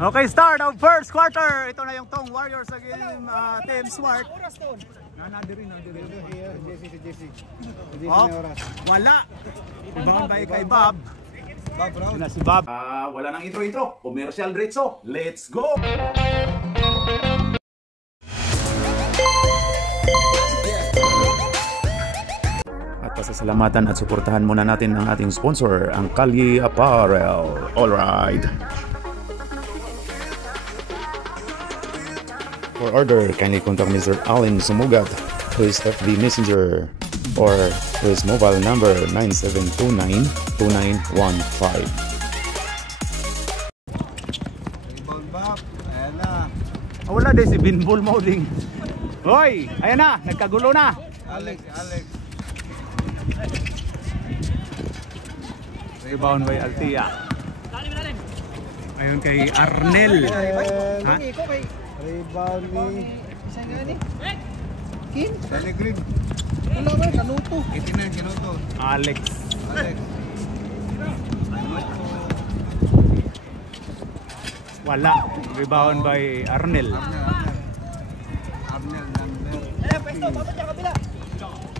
Okay, start of first quarter. Ito na yung Tong Warriors against Team Smart. Oh, wala. Rebound by kay Bob. Yun na si Bob. Wala nang intro. Commercial diretso. Let's go! At pasasalamatan at suportahan muna natin ang ating sponsor, ang Kalye Apparel. Alright. For order, kindly contact Mr. Allen Sumugat, who is FB Messenger, or his mobile number 9729-2915. Wala din si Binbol Mauling. Hoy, ayan na, nagkagulo na. Alex. Rebound by Altia. Ayun kay Arnel. Ha? Rebound ni Kim? Dali Green. Wala ba? Kanuto. 89 Kanuto. Alex. Wala. Rebound by Arnel. Arnel number. Pesto kabila.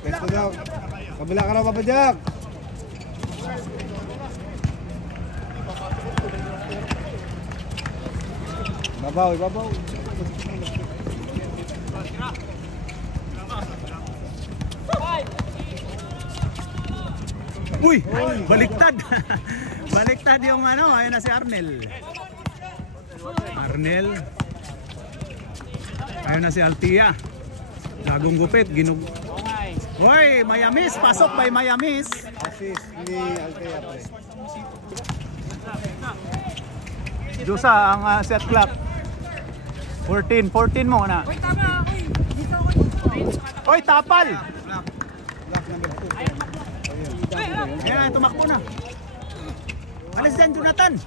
Pesto daw. Kabila ka raw, Papa Jack. Babaw. Uy, baliktad. Baliktad yung ano, ayun na si Arnel. Ayun na si Altia. Gagong gupit, Hoy, Mayamis, pasok by Mayamis. Assist ni Altea pre. Jusa ang set clock. 14 mo na. Uy, tama. Hoy, tapal. Black number 2. Ayan, tumakbo na. Alis dyan, Jonathan.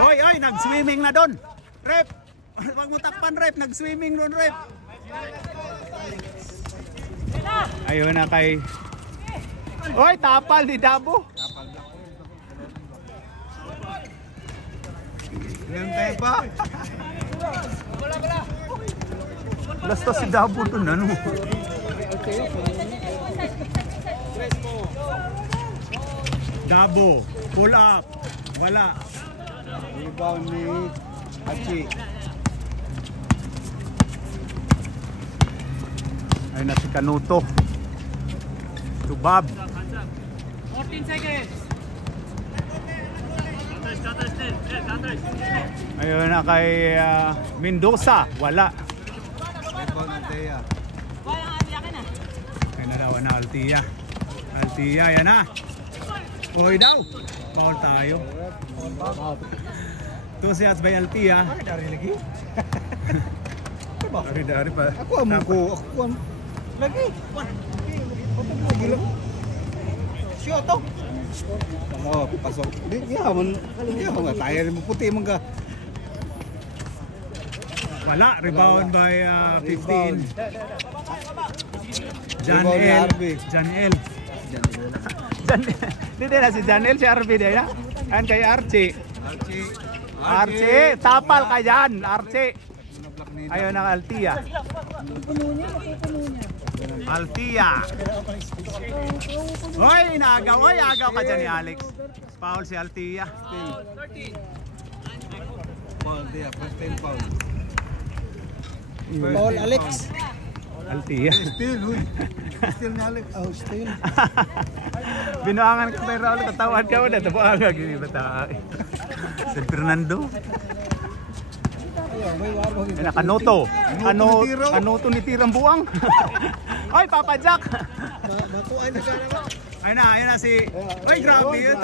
Hoy, nag-swimming na doon. Rep. Huwag mo takpan, Rep. Nag-swimming doon, Rep. Ayun na kay... Hoy, tapal ni Dabo. Nantay pa. Basta si Dabo doon, ano? Dabo, pull up. Wala. Rebound ni Hachi. Ayun na si Kanuto. To Bob. 14 seconds. Ayun na kay Mendoza. Wala. Rebound Altea. Ayun na daw na Altia. Yan na. Uy daw. Bawal tayo. 2 shots by Altia. Dari lagi. Dari pa. Ako ang lagi. Lagi lang. Shoto. Oh, pasok. Di hamon tayo rin puti man ka. Wala. Rebound by 15. Janel. Hindi na si Janel, si Arby din na. Ayan kay Archie. Tapal ka dyan, Archie. Ayun ang Altia. Hoy, agaw ka dyan ni Alex. Foul si Altia. Foul dia, first time foul. Paul Alex. Altia. Still ni Alex. Oh, still. Binuangan ka tayo Raul, katawan ka wala. Tapuan ka, gini bata. Si Fernando. Kanuto. Kanuto ni Tirang Buang. Oy, Papa Jack. Ayun na si... Oy, grabe yun.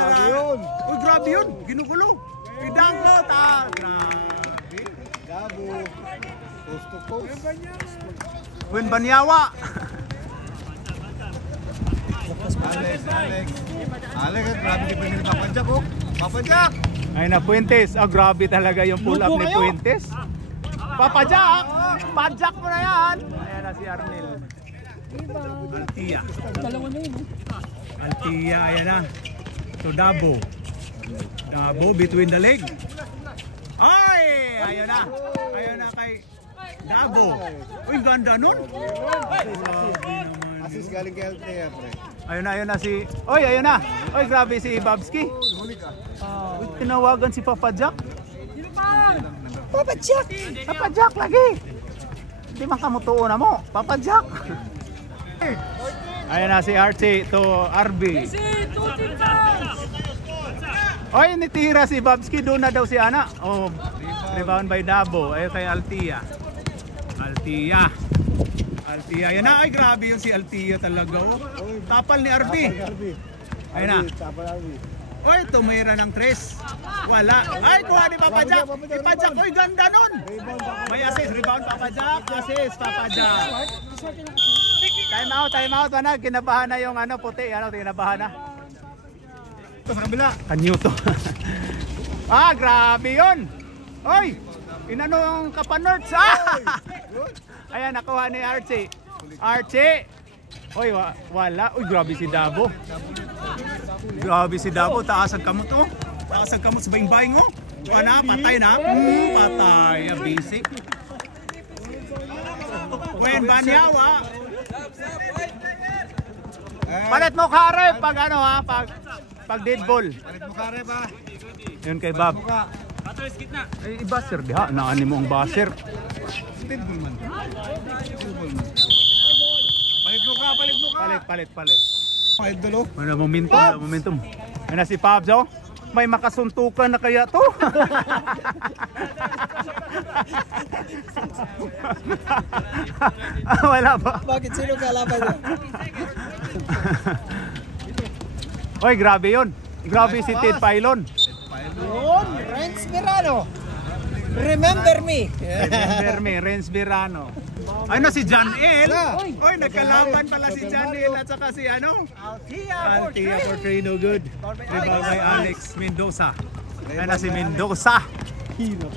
Oy, grabe yun. Ginugulo. Pidang mo. Grabe. Gabo. Post to post. Win Banyawa. Alex, grabe di pinili Papa Jack, oh. Papa Jack! Ayun na, Fuentes. Grabe talaga yung pull up ni Fuentes. Papa Jack! Padjack mo na yan! Ayan na si Arnel. Altia. Altia, ayan na. So Dabo. Dabo between the leg. Ay! Ayun na. Ayun na kay Dabo. Uy, ganda nun. Assist galing kay Altea, pre. Ayun na si... Oy, ayun na. Oy, grabe si Babski. Uy, tinawagan si Papa Jack. Papa Jack! Papa Jack lagi! Hindi man kamutuon na mo. Papa Jack! Ayun na si Archie to RB. Oy, nitira si Babski. Doon na daw si Ana. Oh, rebound by Dabo. Ayun kay Altea. Altea. Yan na. Ay, grabe yun si Altea talaga. Oh. Tapal ni RB. Ayun na. Oy, tumira ng 3. Wala. Ay, kuha ni Papa Jack. Si Papa Jack, oy, ganda nun. May assist. Rebound Papa Jack. Assist Papa Jack. Time out. Ano? Kinabahan na yung ano, puti. Ano, kinabahan na. Ito sa kabila. Kanyo to. Ah, grabe yun. Oy, inano yung kapanerts. Ayan, nakuha ni Archie. Oy, wala. Uy, grabe si Dabo. Taas ang kamot, oh. Taas ang kamot sa baing-baing, oh. Patay na. Patay. Basic. Wen Banyawa. Palit mo kare pag ano ha, pag dead ball. Palit mo kare ba? Yun kay Bob. Ay, i-buzzer diha. Naani mo ang buzzer. Dead ball man. Palit mo ka. Palit. Palit dulo. Ano, momentum. Ayun na si Pabs, oh. May makasuntukan na kaya to. Wala ba? Bakit sino kalaban mo? Oy, grabe yun. Grabe si Ted Pailon. Renz Mirano. Remember me. Renz Birano. Ano si John L? Oy, nagkalaban pala si John L at saka si ano? Altea Portrino, good. Rebound by Alex Mendoza. Ano si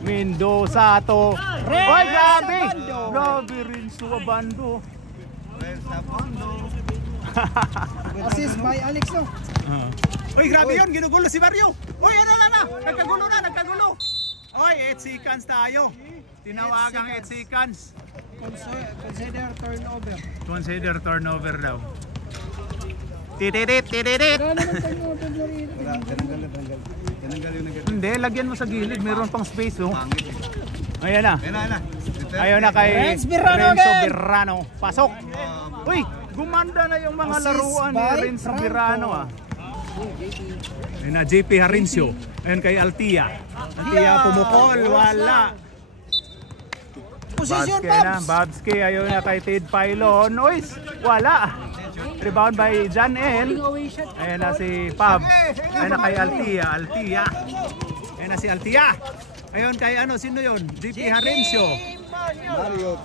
Mendoza to. Oy, grabe! Grabe rin sa Abando. Assist by Alex, no? Oy, grabe yun, ginugulo si Mario. Oy, ano na, nagkagulo. Oy, 8 seconds tayo. Tinawagang 8 seconds. Consider turnover daw. Tititit. Hindi, lagyan mo sa gilid, meron pang space, oh. Ayan na. Ayun na kay Renzo Birano. Pasok. Uy, gumanda na yung mga laruan ni Renzo Birano, ah. Ayun na, JP Harincio. Ayun kay Altea pumukol, wala. Babski, ayun na kay Ted Pailon. Uy, wala. Rebound by John L. Ayun na si Pab. Ayun na kay Altea. Ayun na si Altea. Ayun kay ano, sino yun? JP Harincio. Mario,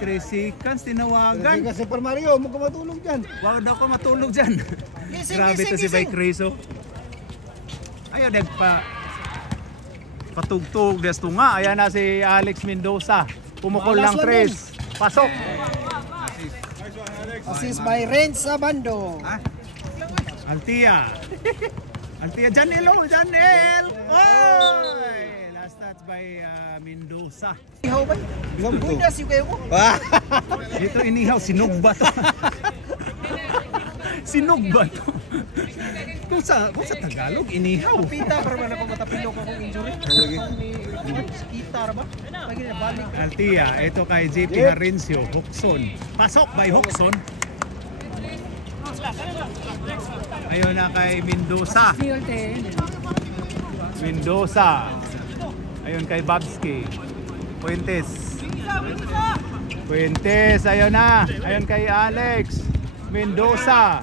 3 seconds, tinawagan. Kasi por Mario, mo ka matulog dyan. Wow, daw ko matulog dyan. Grabe to si Bay Criso. Ayun, patugtog desto nga. Ayan na si Alex Mendoza. Pumukol ng 3. Pasok. Assist by Renz Abando. Altea, Janel. Oy! Last touch by Mendoza. Ihaw ba? Sambuy na siyo kayo ko. Dito inihaw, sinugba to. Kung sa Tagalog, inihaw. Pita para man ako matapilok akong injury. Kita ba? Lagi na balik. Altea, ito kay JP Harincio, Huxon. Pasok by Huxon. Ayun na kay Mendoza. Ayun kay Babski. Fuentes, ayun na. Ayun kay Alex Mendoza.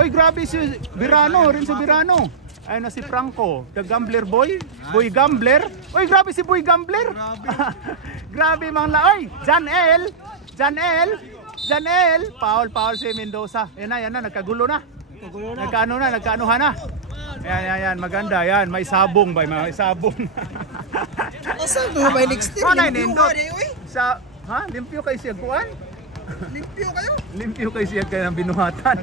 Oy, grabe si Renzo Birano. Ayun na si Franco, the Gambler Boy Gambler. Oy, grabe si Boy Gambler. Grabe mga oy, John L. Foul si Mendoza. Yan na, nagkagulo na. Nagkaanuhan na. Yan, maganda yan. May sabong. Asa do may next team? Limpyo kay siya kuan? Limpyo kayo? Ng binuhatan.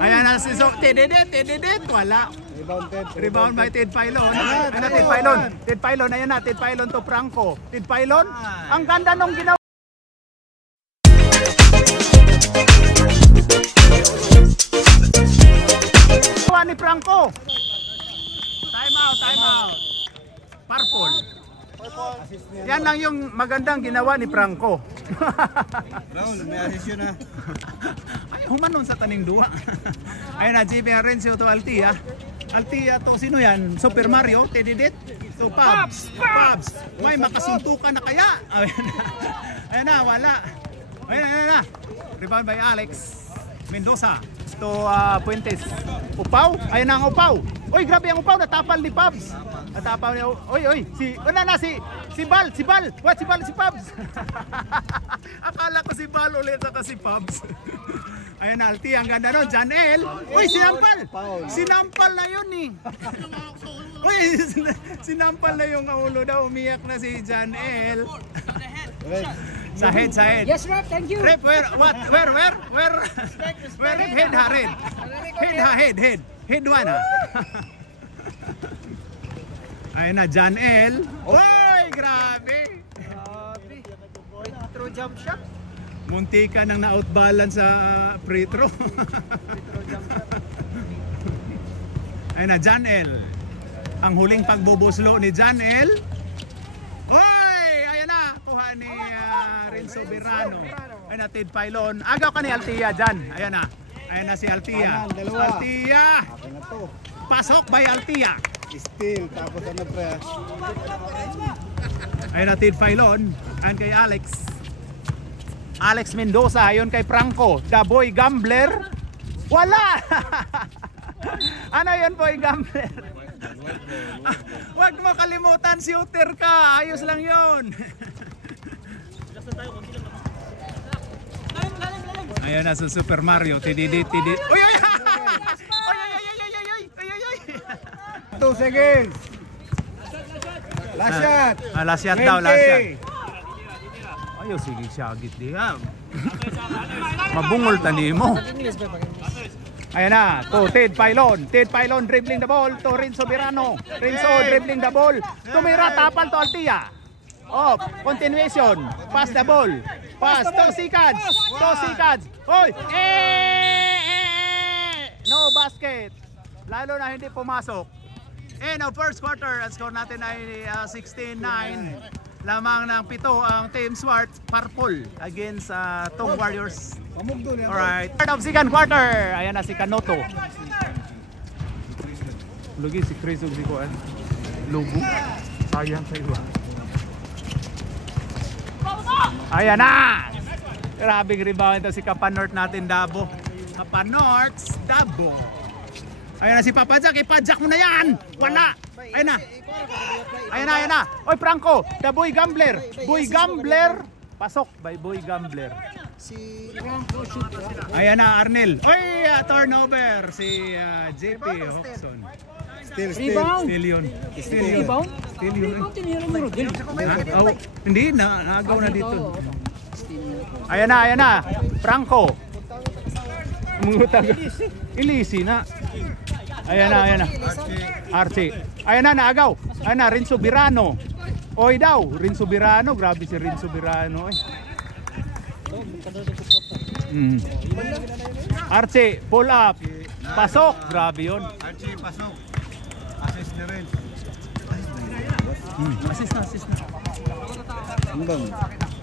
Ayan na si Sok. Tededet. Wala. Rebound by Ted Pylon. Ayan, Ayan na, Ted Pylon. Ted Pylon, ayan na, Ted Pylon to Franco. Ted Pylon, ang ganda nung ginawa. Ni Franco. Time out. Purple. Yan lang yung magandang ginawa ni Franco. Raul, may assist yun ha. Ay, humanon sa taning duwa. Ayun na, JP Arencio to Altia. Altia to, sino yan? Super Mario, Tedidit. To Pabs. May makasuntukan na kaya. Ayun na, wala. Ayun na. Rebound by Alex Mendoza. To Puentes. Upaw? Ayun na ang Upaw. Oy, grabe ang Upaw, natapal ni Pabs. Natapal ni Oy, si Bal. What si Pabs? Akala ko si Bal ulit saka si Pabs. Ayun na, Alti, ang ganda nun. Janel. Uy, sinampal na yun eh. Uy, sinampal na yung ulo daw. Umiyak na si Janel. Sa head. Yes, Rep, thank you. Rep, where? Rep, head. Head one ha. Ayun na, Janel. Uy, grabe. Throw jump shot. Munti ka nang na-outbalance sa free throw. Ayun na, Janel. Ang huling pagbubuslo ni Janel. Hoy! Ayan na, kuha ni Renzo Verano. Ayun na, Ted Pylon. Agaw ka ni Altia dyan. Ayan na si Altia. Kanan, dalawa. Altia. Akin na to. Pasok by Altia. Steal, tapos ano pre? Ayun na, Ted Pylon. Ayan kay Alex Mendoza. Ayun kay Franco. The Boy Gambler. Wala! Ano yun, Boy Gambler? Huwag mo kalimutan, shooter ka. Ayos lang yun. Ayan na sa Super Mario. Tididit. Uy! 2 seconds. Last shot. Last shot daw, last shot. Ayaw, sige siyagit di ha. Mabungol tani mo. Ayan na, to Ted Pylon. Dribbling the ball to Renzo Verano. Renzo dribbling the ball. Tumira, tapal to Altia. Oh, continuation. Pass the ball. Pass to Sikads. Hoy! No basket. Lalo na hindi pumasok. And of first quarter, ang score natin ay 16-9. Lamang ng 7 ang Team Swart Purple against Tong Warriors. Alright. Start of second quarter. Ayan na si Canoto. Lugi si Chris ug si Kuan. Lugo. Sayang sa iba. Ayan na! Grabing rebound ito si Kapanort natin, Dabo. Kapanorts, Dabo. Ayan na si Papadjak. Ipadjak mo na yan! Wala! Ayan na! Oy, Franco! The Boy Gambler! Pasok by Boy Gambler. Ayan na, Arnel. Oy, turnover si JP Hoxon. Steal. Hindi, naagaw na dito. Ayan na. Franco. Ilisi na. Ayan na. Archie. Ayan na, naagaw. Ayan na, Renzo Verano. Oy daw, Renzo Verano. Grabe si Renzo Verano. Archie, pull up. Pasok. Grabe yun. Archie, pasok. Assist na rin. Assist na.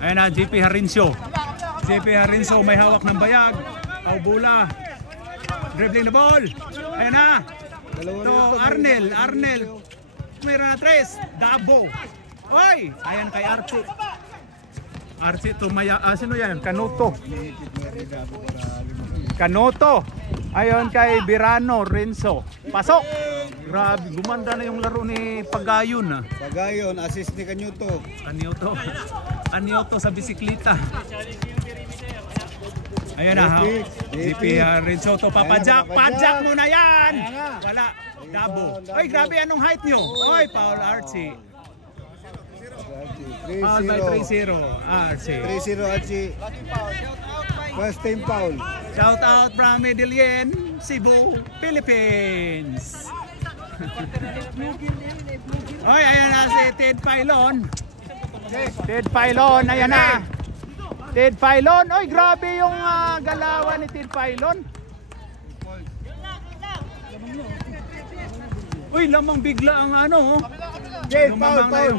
Ayan na, JP Harincio. May hawak ng bayag. Bola. Dribbling the ball. Ayan na. To Arnel. Mayroon na 3. Dabo. Oy! Ayan kay Archie to Maya. Sino yan? Canoto. Ayon kay Verano, Renzo. Pasok. Grabe, gumanda na yung laro ni Pagayon. Pagayon, assist ni Kanyuto. Kanyoto sa bisikleta. Ayan na, JP Renzo to Papadjak. Padjak mo na yan! Wala. Dabo. Oy, grabe, anong height nyo? Oy, Paul Archie. Foul by 3-0. Archie. 3-0 Archie. First team foul. Shout out from Medellin, Cebu, Philippines. Oy, ayan na si Ted Pailon. Ted Pailon, ayan na. Ted Pailon. Oy, grabe yung galawan ni Ted Pailon. Uy, lamang bigla ang ano. Okay, Lumamang na foul. yun.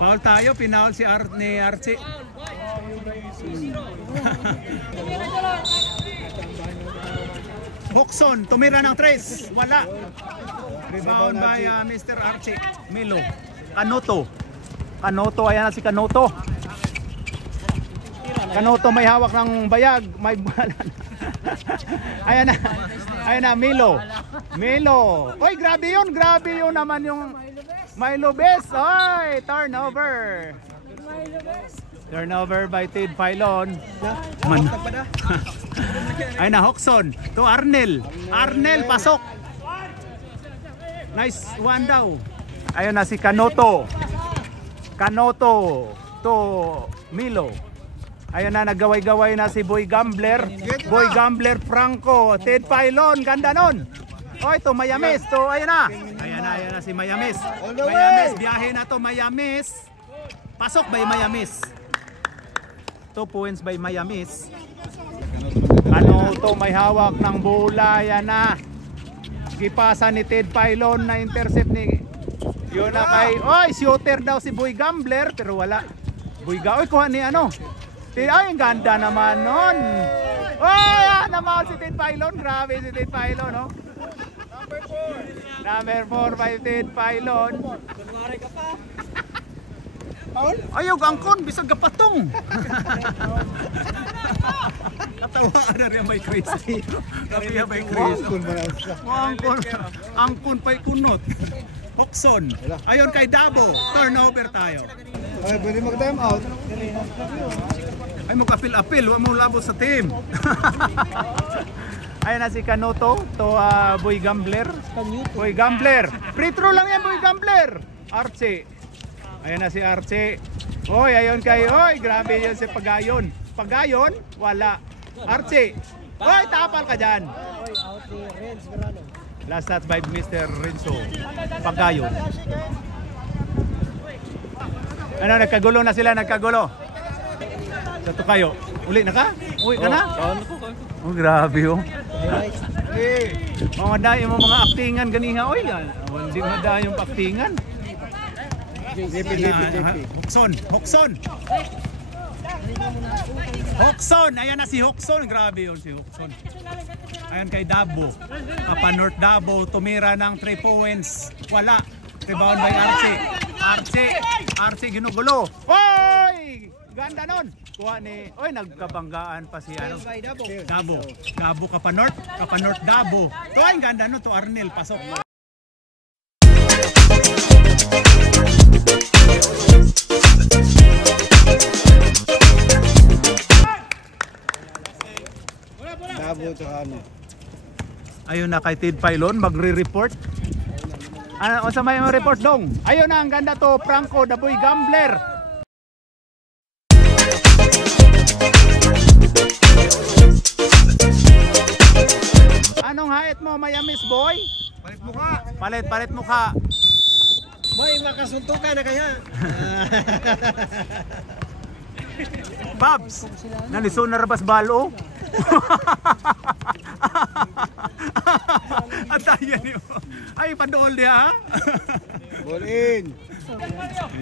Foul tayo, pinaul si Archie. Hoxon, tumira ng 3. Wala. Rebound by Mr. Archie. Milo. Kanoto, ayan na si Kanoto. Kanoto may hawak ng bayag. May bala. Ayan na, Milo. Oy, grabe yun naman yung Milo Best. Oy, turnover. Turnover by Ted Pailon. Ay na, Hoxon to Arnel. Arnel, pasok. Nice one daw. Ayun na si Kanoto to Milo. Ayun na, naggaway-gaway na si Boy Gambler. Boy Gambler Franco. Ted Pailon, ganda nun. Oy, to Mayamis. To, ayun na si Mayamis. Mayamis, biyahe na to Mayamis. Pasok by Mayamis. 2 points by Mayamis. Kanoto may hawak ng bola. Yan na. Gipasa ni Ted Pailon na intercept ni yun na kay. Oy, shooter daw si Boy Gambler pero wala. Oy, kuha ni ano. Ay, ang ganda naman nun. Oy, naman si Ted Pailon. Grabe si Ted Pailon, no? Number 4 by Ted Pailon. Ayog angkon bisag gapatong. Natawaan na rin may crazy. Kapiya may crazy. Angkon pa'y kunot. Hoxon. Ayon kay Dabo. Turnover tayo. Ay, pwede mag-time out. Ay, mag-apil-apil. Huwag mo labot sa team. Ayan na si Kanoto. To Boy Gambler. Boy Gambler. Free throw lang yan, Boy Gambler. Archie. Ayan na si Archie. Oy, ayon kay. Oy, grabe yun si Pagayon. Pagayon? Wala. Archie. Oy, tapal ka dyan. Last touch by Mr. Renzo. Pagayon. Ano, nagkagulo na sila, nagkagulo. Sa to kayo. Uli na ka? Uwi ka na? Oh, grabe oh. Mga dahil mo mga aktingan ganiha. Oy, hindi mo dahil yung aktingan. Hoxon, ayan na si Hoxon. Grabe yun si Hoxon. Ayan kay Dabo. Upper North Dabo, tumira ng 3 points. Wala. Rebound by Archie, ginugulo. Hoy! Ganda nun. Kuha ni, oy, nagkabanggaan pa si ano. Dabo Upper North Dabo. To ay ganda nun, to Arnel, pasok. Dabo to ano. Ayun na kay Ted Pailon, magre-report. Ano sa may report dong? Ayun na, ang ganda to, Franco, the Boy Gambler. Anong height mo, Mayamis boy? Palit mukha. Palit mukha. May makasuntukan na kaya. Babs, naliso na rabas balo. At ayan yun. Ay, pandool dia ha? Ball in.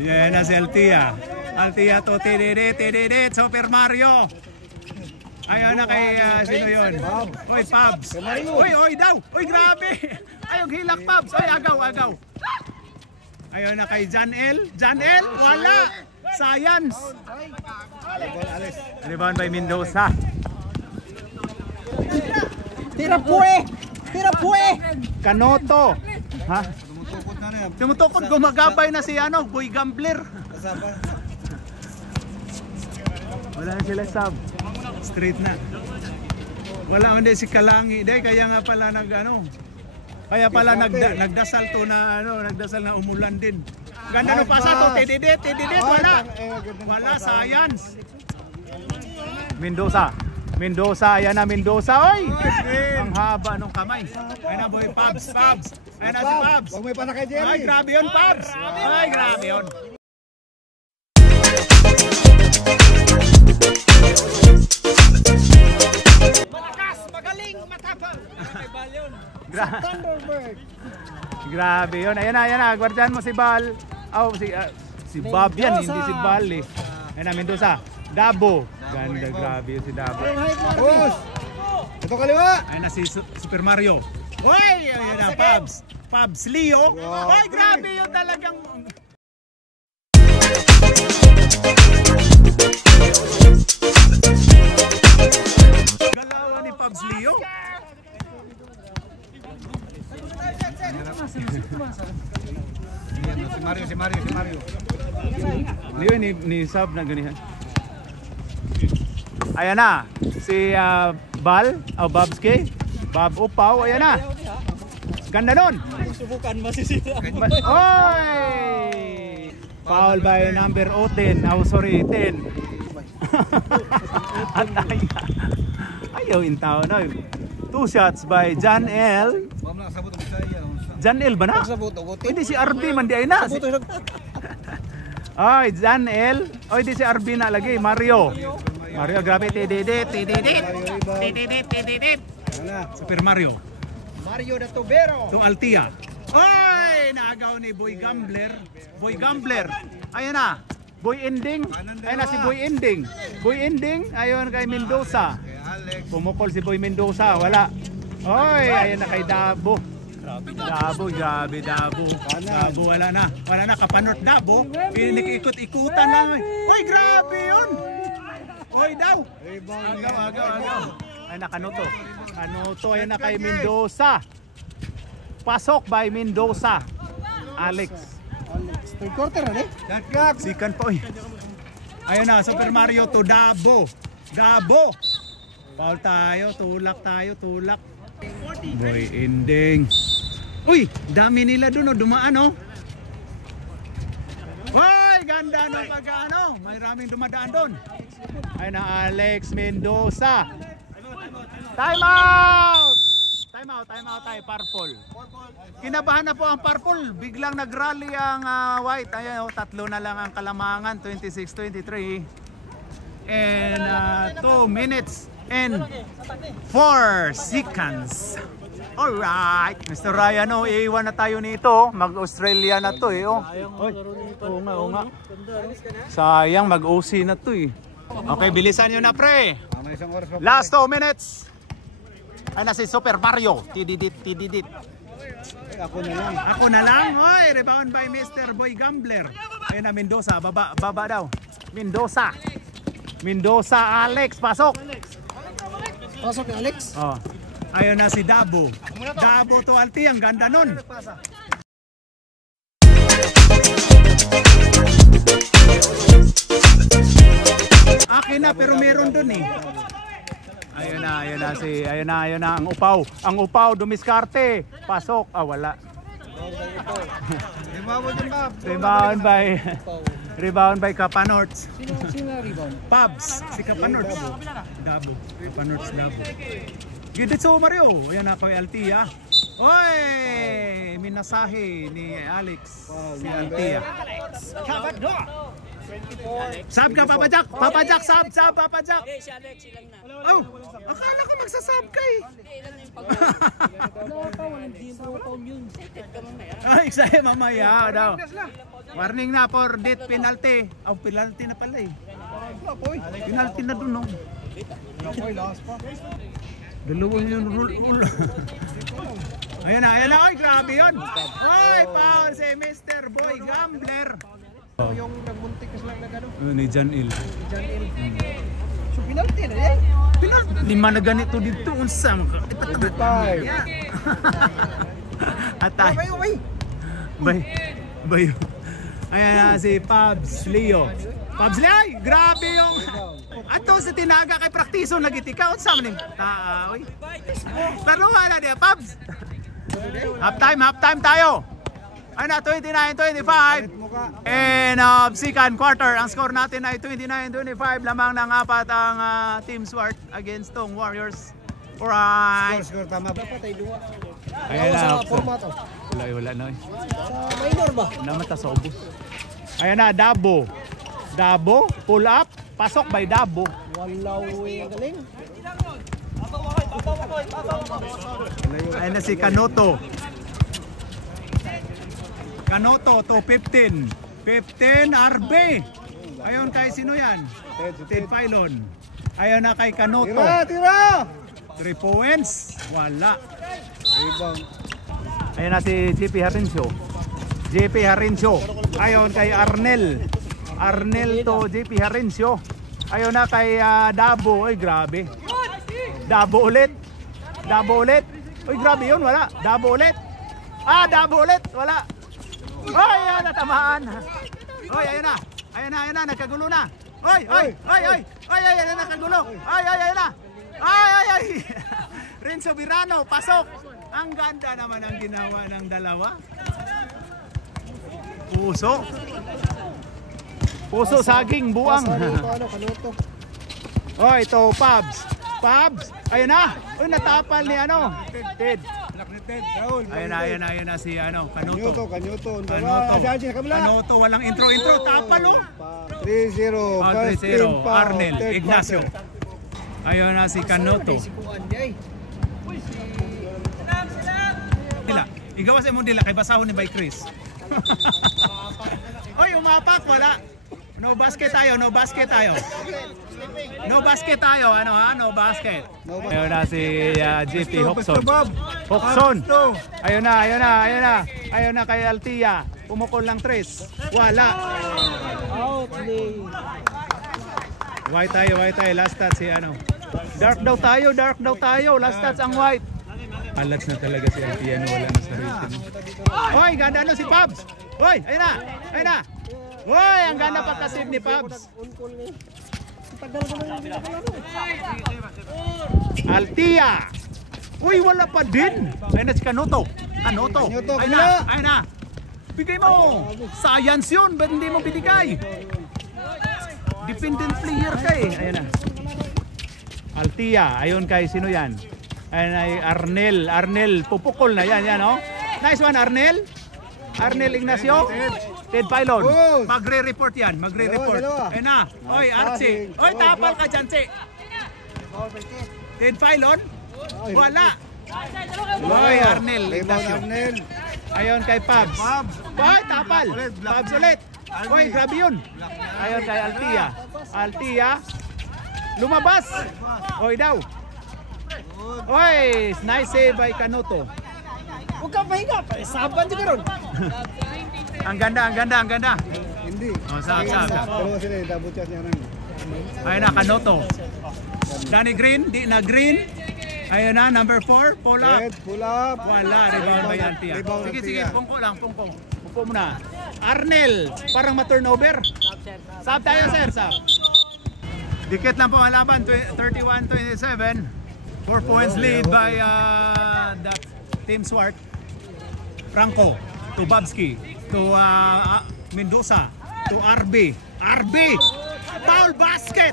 Yan na si Altia. Altia to TDD, Super Mario. Ayun na kay, sino yun? Oy, Pabs. Oy daw. Oy, grabe. Ayun, hilak Pabs. Oy, agaw. Ayun na kay Janel, wala. Science. Rebound by Mendoza. Tira pue! Kanoto. Ha? Tumutukot na rin. Tumutukod, gumagabay na si ano, Boy Gambler. Wala na sila sub. Straight na. Wala hindi si Kalangi. Kaya nga pala kaya pala nagdasal to na nagdasal na umulan din. Ganda no pasa to, TDD, wala. Wala, science. Mendoza. Mendoza, ayan na Mendoza. Oy! Ang haba ng kamay. Ayan na boy, Pabs. Ayan na si Pabs. Huwag mo ipanak kay Jerry. Ay, grabe yun, Pabs. Ay, grabe yun. Malakas, magaling, matapang. Thunderbird. Grabe yun. Ayan na. Gwardiyan mo si Bal. Oh, si Bob yan, hindi si Bal eh. Ayan na, Mendoza. Dabo. Ganda, grabe yun si Dabo. Boss! Ito kaliwa! Ayan na si Super Mario. Hoy! Ayan na, Pabs Leo. Hoy, grabe yun talagang... Galawan ni Pabs Leo. Si Mario. Leo ni Sab na ganihan. Ayan na, si Bal, Babske, Bob Upaw, ayan na. Ganda nun. Subukan masisira. Oy! Foul by number 10. Oh, sorry, 10. Ayaw in town. 2 shots by John L. John L ba na? Hindi si RB man di ay na. Oy, John L. Oy, di si RB na lagi. Mario, grabe. Tididit. Super Mario. Mario de Tubero. Itong Altia. Oy! Naagaw ni Boy Gambler. Ayan na. Boy Ending. Ayan na si Boy Ending. Ayon kay Mendoza. Pumukol si Boy Mendoza. Wala. Oy! Ayan na kay Dabo. Grabe Dabo. Dabo wala na. Kapanot Dabo. Ikot-ikutan lang. Oy! Grabe yun. Oy daw. Agaw. Ay na Kanuto. Ayan na kay Mendoza. Pasok by Mendoza. Alex. Third quarter na eh. Sikan po eh. Ayun na, Super Mario to Dabo. Foul tayo, tulak. Boy Ending. Uy, dami nila dun dumaan oh. Hoy, ganda no may raming dumadaan doon. Ayun na Alex Mendoza. Time out tayo, Purple. Kinabahan na po ang Purple. Biglang nagrally ang White. Ayan, 3 na lang ang kalamangan. 26-23. And 2 minutes and 4 seconds. Alright. Mr. Ryan, iiwan na tayo nito. Mag-Australia na to eh. Oo nga. Sayang, mag-OC na to eh. Okay, bilisan nyo na pre. Last 2 minutes. Ay na si Super Mario. Tididit. Ako na lang. Hoy, rebound by Mr. Boy Gambler. Ayun na Mendoza, baba daw. Mendoza, Alex, pasok Pasok ni Alex. Oh. Ayun na si Dabo to Alti, ang ganda nun. Akin na pero meron dun eh. Ayun na ang upaw dumiskarte. Pasok. Wala. Rebound by Kapanorts. Sino rebound? Pabs, si Kapanorts. Dabo. Kapanorts Dabo. Giditso Mario. Ayan na kay Altia. Oy! Minasahe ni Alex. Si Altia. Sab ka, Papa Jack! Sab, Papa Jack! Hindi, si Alex, ilang na. Oh, akala ko magsasab ka eh. Hindi, ilang na yung pag-uwi. Ay, excited mamaya daw. Warning na for death penalty. Penalty na pala eh. Penalty na dun, no? Dalawang yung rule. Ayan na. Ay, grabe yun. Ay, foul si Mr. Boy Gambler. Yung nagmuntik kasi lang nagano. Ni John Il. So penalty na eh. Lima na ganito dito. Unsam ka. Atay. Bay. Ayan na si Pabs Leo. Ay, grabe yung... Ato sa tinaga kay praktiso nagitikaw. Unsam ni? Oy. Taruhan na niya, Pabs. Half time tayo. Ayun na, 29-25. Palit mo ka. And second quarter, ang score natin ay 29-25. Lamang ng apat ang Team Swart against tong Warriors. Alright. Score, tama ba? Dapat ay duwa. Ayan na. Sa formato. Wala na. Sa minor ba? Namata sa ubos. Ayan na, Dabo. Dabo, pull up, pasok by Dabo. Walaw galing. Ayan na si Canoto. Canoto to 15. 15 RB. Ayun kay sino yan? Ted Pylon. Ayun na kay Canoto. Tira, tira! 3 points. Wala. Rebound. Ayun na si JP Harincio. JP Harincio. Ayun kay Arnel. Arnel to JP Harincio. Ayun na kay Dabo. Ay grabe. Dabo ulit. Dabo ulit. Uy grabe yun. Wala. Dabo ulit. Dabo ulit. Wala. Ay, ayun na, tamaan. Oy, ayun na. Ayun na, nagkagulo na. Oy, ayun na, nagkagulo. Ayun na. Ay. Renzo Virano, pasok. Ang ganda naman ang ginawa ng dalawa. Puso, saging, buwang. Kanuto. Oy, ito, Pabs. Ayun na. Uy, natapal ni Ted. Ayun na si Canoto. Kanyuto. Canoto. Canoto, walang intro. Tapal 3-0. 3-0. Arnel Ignacio. Ayun na si Canoto. Dila, igawas mo dila kay basahon ni by Chris. Oy, umapak wala. No basket tayo. No basket, no basket. Ayun na si JP Hoxon. Ayun na kay Altia. Pumukol lang 3. Wala. Outlay. White tayo. Last touch si Dark daw tayo. Last touch ang white. Alats na talaga si Altia, wala na sa rhythm. Hoy, ganda si Pabs. Hoy, ayun na. Hoy, ang ganda pagka-save ni Pabs. Altia. Uy, wala pa din. Ayun na si Canoto. Ayun na. Bigay mo. Science yun. Ba't hindi mo binigay? Dependent player ka eh. Ayun na. Altia. Ayun kay sino yan? Ayun ay Arnel. Pupukol na yan. Nice one, Arnel. Arnel Ignacio. Ted Pylon. Magre-report yan. Ayun na. Oy, Archie. Oy, tapal ka dyan, Che. Ted Pylon. Wala. Oy, Arnel Ignacio. Ayun kay Pabs. Oy, tapal. Pabs ulit. Oy, grabe yun. Ayun kay Altia. Lumabas. Oy daw. Oy, nice save by Canoto. Huwag ka pahinga. Saban din ka ron. Ang ganda. Hindi. Sab. Dalawa sila, double chance niya rin. Ayun na, Canoto. Danny Green, di na Green. Ayun na, number 4, pull up. Pull up. Wala, rebound by Altia. Sige, pungko lang. Pungko muna. Arnel, parang ma-turnover. Sab tayo, sir, sab. Dikit lang po ang laban, 31-27. 4 points lead by the Team Swart. Franco to Babski to Mendoza to RB. Foul basket.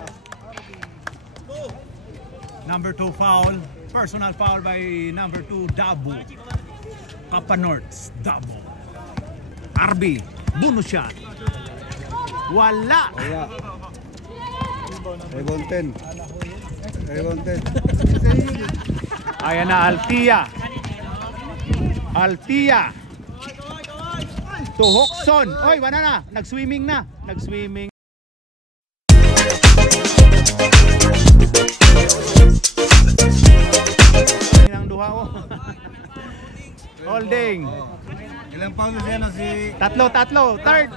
Number 2 foul. Personal foul by number 2 Dabo. Kapanorts Dabo. RB. Bonus shot. Wala. Rebound 10. Ayan na, Altia. To Hoxon. Oy, wala na. Nag-swimming. Nang duha oh. Holding. Ilang foul na siya si... Tatlo. Third.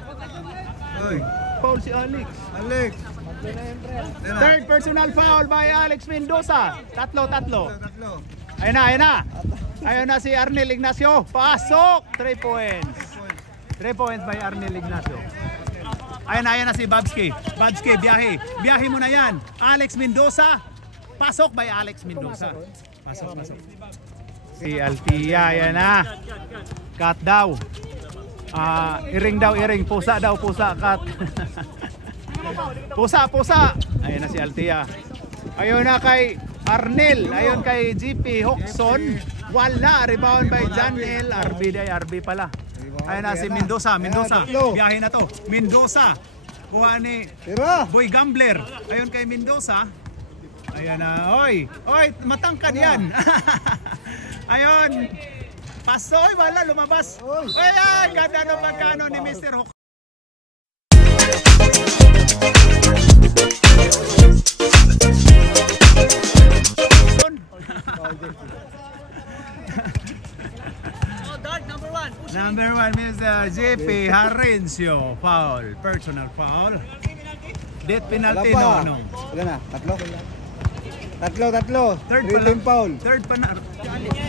Oy. Foul si Alex. Third personal foul by Alex Mendoza. Tatlo. Ayun na. Ayun na si Arnel Ignacio. Pasok. 3 points. 3 points by Arnel Ignacio. Ayun na si Babski. Biyahe mo na yan. Alex Mendoza. Pasok by Alex Mendoza. Pasok. Si Altia, ayan na. Cut daw. Iring daw, iring. Pusa daw, pusa. Kat. Pusa. Ayun na si Altia. Ayun na kay Arnel. Ayun kay GP Hoxon. Wala. Rebound by Janel. RB pala. Ayun na si Mendoza. Biyahe na to. Mendoza. Kuha ni Boy Gambler. Ayun kay Mendoza. Ayun na. Oy, matangkad yan. Ayun. Paso. Oy, wala. Lumabas. Ayan. Ganda ng pagkano ni Mr. Hoxon. Number one, Mr. JP Harencio. Foul. Personal foul. Death penalty no. Wala na, tatlo. Third pa Team lang. foul. Third pa na.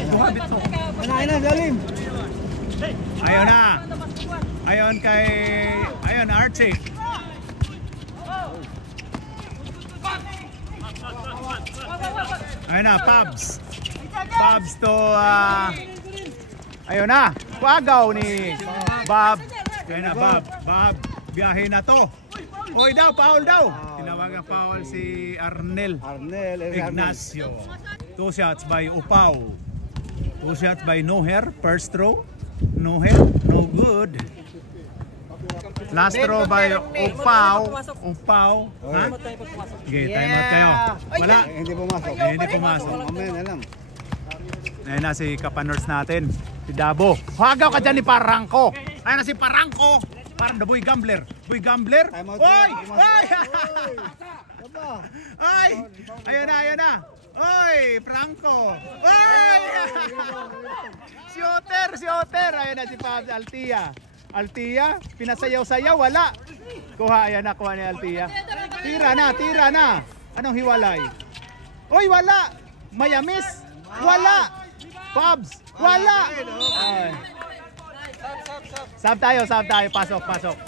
Buhabit to. Ayun na, Jalim. Ayun na. Ayun kay... Ayun, Archie. Ayun na, Pabs. Pabs to... Ayun na. Pagaw ni Bob. Ayun na, Bob. Biyahe na to. Oy daw, foul daw. Tinawag ang foul si Arnel Ignacio. 2 shots by Upaw. 2 shots by Noher. First throw. Noher. No good. Last throw by Upaw. Ha? Okay, time out kayo. Wala. Hindi pumasok. Hindi pumasok. Amen, alam. Ayun na si kapanors natin. Si Dabo. Hagaw ka dyan ni Parangko. Ayun na si Parangko. Parang the Boy Gambler. Boy Gambler. Oy! Oy! Ayun na. Oy! Franco. Oy! Si Oter. Ayun na si Pabs Altia. Pinasayaw-sayaw. Wala. Kuha ni Altia. Tira na. Anong hiwalay? Oy! Wala. Mayamis. Wala. Pabs. Wala. Ay. Sab tayo. Pasok.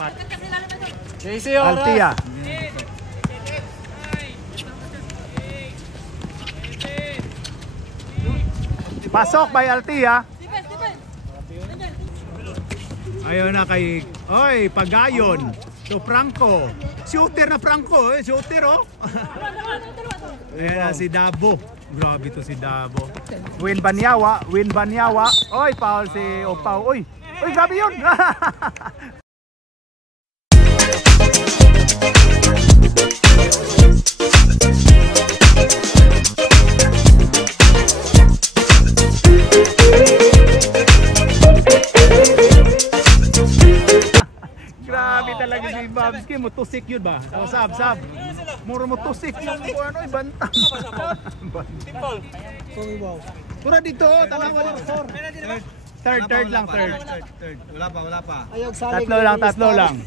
Altia. Pasok by Altia. Ayun na kay Pagayon. To Franco. Shooter na Franco. Shooter oh. Ayan na si Dabo. Grabe to si Dabo. Win Banyawa. Oy, foul si Opaw. Oy, grabe yun. Grabe talaga si Babski. Mutusik yun ba? O, sab. Muro mutusik yung bantang. Tura dito, tanang wala. Third lang. Wala pa. Tatlo lang.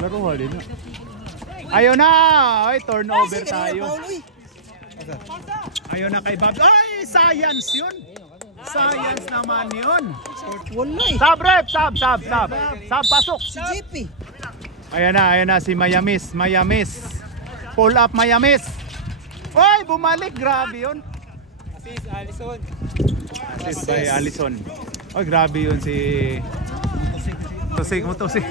Laro nga din. Ayun na! Ay, turnover tayo. Ayun na kay Bob. Ay, science yun. Science naman yun. Sab, rep! Sab, pasok. Si JP. Ayun na si Mayamis. Pull up Mayamis. Oy, bumalik. Grabe yun. Assist by Allison. Oy, grabe yun si... Mutusik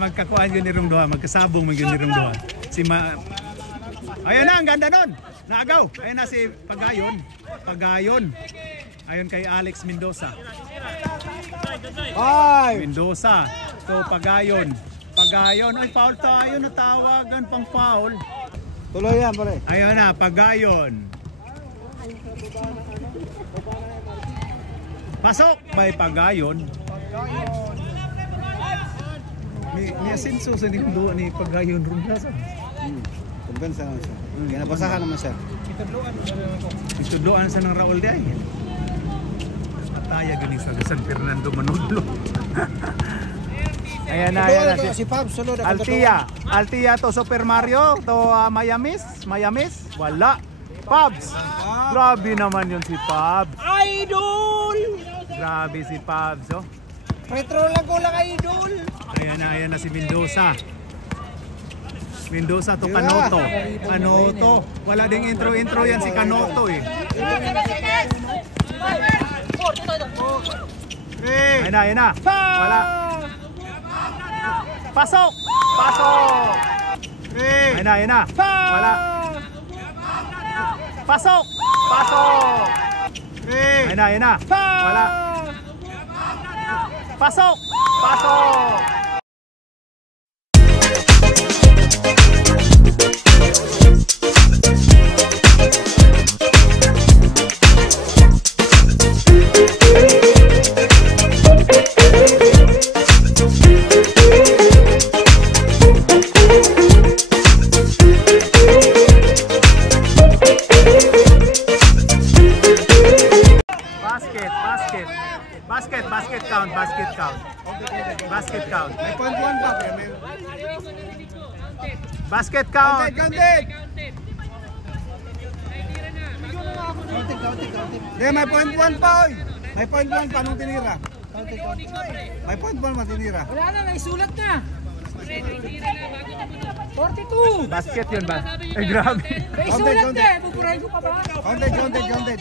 magkakuan yun ni Rungdoha. Magkasabong yun ni Rungdoha. Ayun na, ang ganda nun. Naagaw. Ayun na si Pagayon. Ayun kay Alex Mendoza. Mendoza. So Pagayon. Ay, foul tayo. Natawagan pang foul. Tuloy yan, pare. Ayun na, Pagayon. Pasok by Pagayon. Ni asenso sa nindo ni Pagayon Rumblasa. Kumpensa naman siya. Napasahan naman siya. Itudloan sa ng Raul de ay. Ataya gani sa San Fernando Manolo. Ayan na Si Pab sulod Altia to Super Mario to Mayamis. Wala. Pabs. Grabe naman yun si Pabs. Idol! Grabe si Pabs oh. Retro lang ko lang idol. Ayan na si Mendoza to Canoto. Wala ding intro yan si Canoto eh. Ayan na. Wala. Pasok! Pasok! Ayan na. Wala. Pasok! Pasok! Ayan na. Wala. Pasok! Pasok! Basket count. Basket count. May point 1 pa. Basket count. Counted. Hindi, may point 1 pa, oy. May point 1 pa nung tinira. May point 1 pa tinira. Wala na, naisulat na. 42. Basket yun ba? Ay, grabe. Naisulat na. Buburahin ko pa ba? Counted.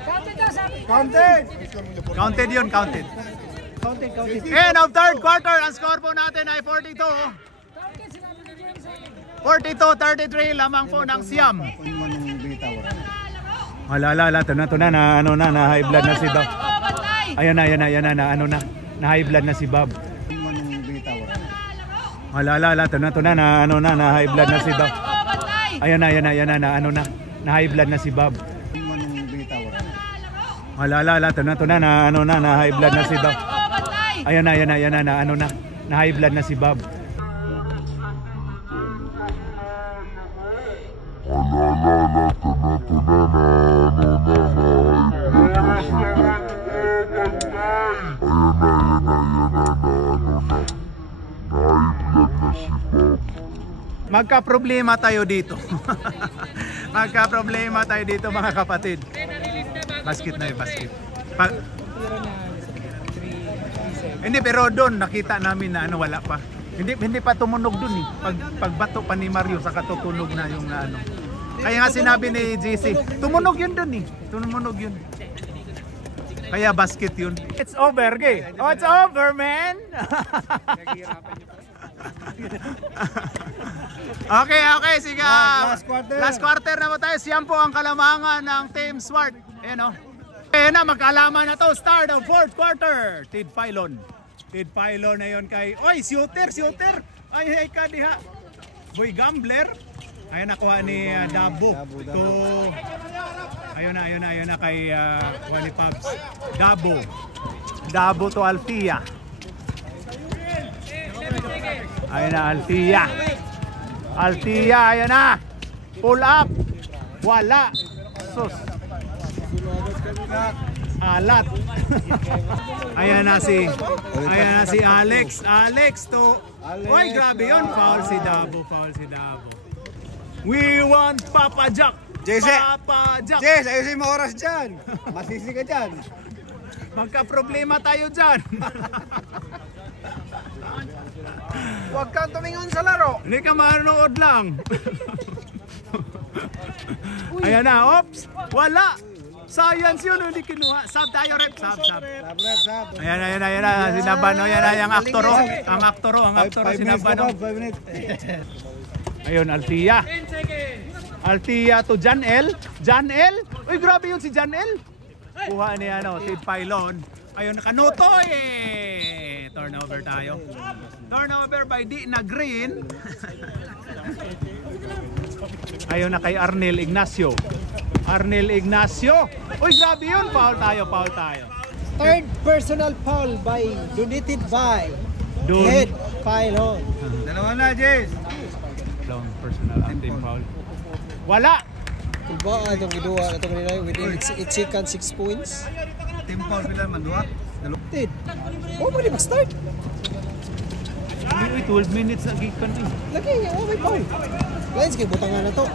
Counted na, sabi. Counted. Counted yun, counted. Counted. End of third quarter, ang score po natin ay 42. Counted, sinabi ni James. 42-33 lamang po ng Siam. Point 1 nung bitaw. Hala, ito na, na high blood na si Bob. Ayan na, na high blood na si Bob. Point 1 nung bitaw. Hala, ito na, high blood na si Bob. Ayan na, na high blood na si Bob. Point 1 nung bitaw. Hala, ito na, high blood na si Bob. Ayan na, high blood na si Bob. Magka-problema tayo dito. Magka-problema tayo dito mga kapatid. Basket na yung basket. Hindi, pero doon nakita namin na wala pa. Hindi pa tumunog doon eh. Pagbato pa ni Mario saka tutunog na yung ano. Kaya nga sinabi ni JC, tumunog yun doon eh. Tumunog yun. Kaya basket yun. It's over, gay. Oh, it's over, man. Okay, sige. Last quarter na po tayo. Siyan po ang kalamangan ng Team Swart. Ayan o. Ayan na, magkaalaman na to. Start of fourth quarter. Tid Pylon na yun kay... Oy, shooter. Ay, kadiha. Boy Gambler. Ayan, nakuha ni Dabo. Ito. Ayun na kay Wally Pubs. Dabo to Altia. Ayun na, Altia, ayun na. Pull up. Wala. Sus. Alat. Ayan na si Alex to. Oy, grabe yun. Foul si Dabo. We want Papa Jack. Papa Jack. Jess, ayusin mo oras dyan. Masisi ka dyan. Magka-problema tayo dyan. Huwag kang tumingon sa laro. Hindi ka manood lang. Ayan na, oops. Wala. Science yun, hindi kinuha. Sub tayo, rep. Sub. Ayan na. Sinabano, yan na yung aktoro. Ang aktoro, sinabano. 5 minutes. Ayun, Altia to Janel. Uy, grabe yun si Janel. Kuha ni Tid Pylon. Ayun, Kanuto eh. Turnover tayo. Turnover by Di na Green. Ayun na kay Arnel Ignacio. Uy, grabe yun. Foul tayo. Third personal foul donated by Head Pylon. Dalawa na, Jess. Long personal team foul. Wala. Ba itong ginawa itong nila within 8 seconds 6 points. Team foul pila man duha. Tid. Pwede mag-start. Uy, 12 minutes na gikan eh. Lagi, may foul. Lines kay butangan na to.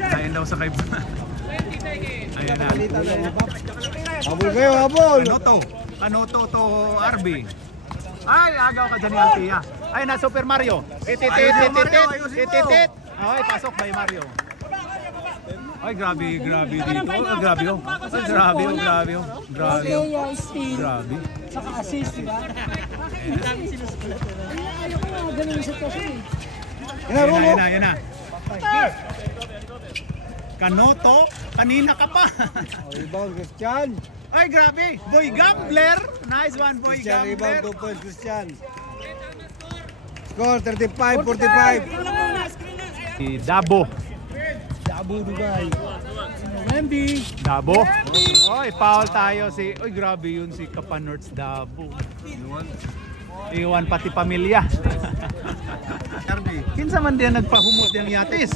Kain daw sa kay. Ayun na. Habol kayo, habol. Kanuto to RB. Ay, agaw ka dyan ni Altia. Ay, na Super Mario. Titit. Ay, pasok by Mario. Ay, grabe dito. Oh, grabe oh. Ay, grabe. Grabe. Grabe. Saka assist, di ba? Ayaw ko nga ganun yung sitwasyon eh. Yan na. Kanoto, kanina ka pa. Rebound, Christian. Ay, grabe. Boy Gambler. Nice one, Boy Christian, rebound, Gambler. 2 points, Christian. Score, 35-45. Si Dabo. Dabo Dubai. Wemby. Dabo. Oy, foul tayo si... Oy, grabe yun si Kapanorts Dabo. Iwan pati pamilya. Kinsa man din nagpahumot yung yatis.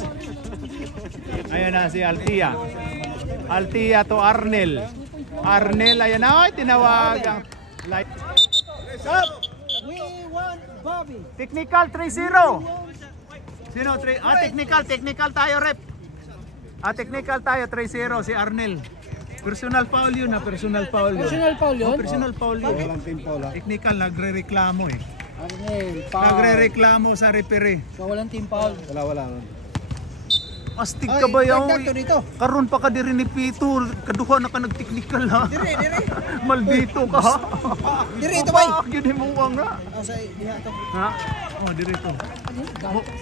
Ayan na si Altia. Altia to Arnel. Arnel, ayan na. Oy, tinawag ang light. Stop! We want Bobby. Technical 3-0. Sino? Technical tayo, rep. Technical tayo, 3-0 si Arnel. Personal foul yun na, personal foul yun. Personal foul yun? Personal foul yun. Walang team foul, ha? Technical, nagre-reklamo eh. Arnel, foul. Nagre-reklamo sa referee. So walang team foul. Wala. Astig ka ba yaw? Karon pa ka diri ni Pito, kaduha na ka nag-technical ha. Dire. Maldito ka ha. Dire ito bay. Yun mo nga. Sa diha to. Ha? Oh, diri to.